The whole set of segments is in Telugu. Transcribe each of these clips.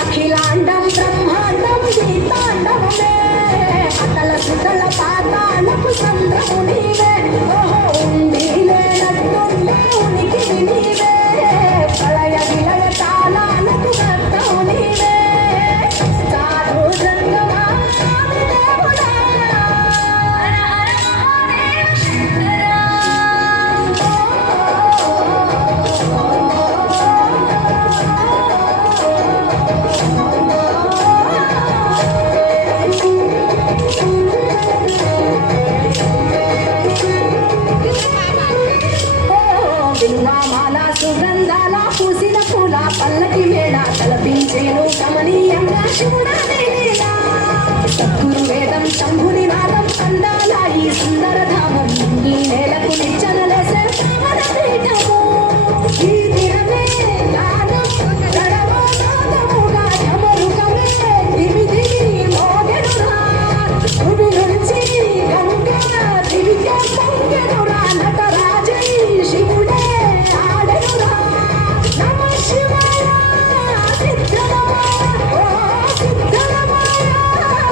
అఖిలాండం బ్రహ్మాండం గీతాండవమే అతల సుతల పాతాళపు సంద్రము నీవే ఓహో ఉండి లేనట్టుండే ఉనికివి నీవే ప్రళయ విలయ తాళాలకు కర్తవు నీవే సాధు జంగమా దేవుడా హర హర మహాదేవ బిల్వమాల సుగంధాల పూసిన పూల పల్లకి మేళ తలపించేను కమనీయంగా శివుడా నేనేలా సద్గురు వేదం శంభుని నాదం కందాల ఈ సుందర ధామం ఈ నేలకు నిచ్చనలేసే మన పీఠము ఈ దినమే గానం గడవ నాదముగా ఢమరుకమే దివి దివి మోగెనురా గుడి నుంచి గంగా దివిగా పొంగెనురా నటరాజై శివుడే ఆడెనురా నమ శివాయ సిద్ధరమాయ ఓ సిద్ధరమాయ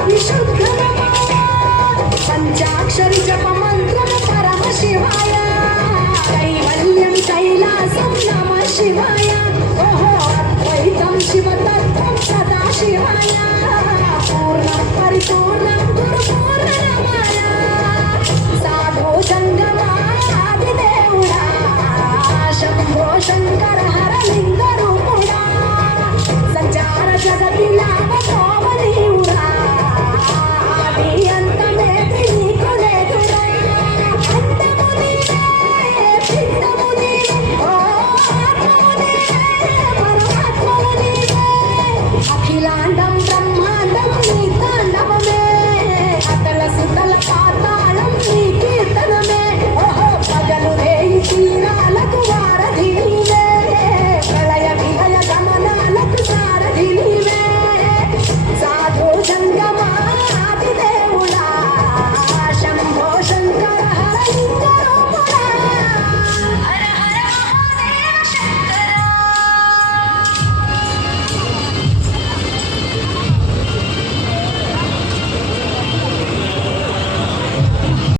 విశుద్ధరమాయ పంచాక్షరి జప మంత్రం పరమ శివాయ కైవల్యం కైలాసం నమ శివాయ ఓహో అద్వైతం శివతత్వం సదా శివాయ పూర్ణ పరిపూర్ణ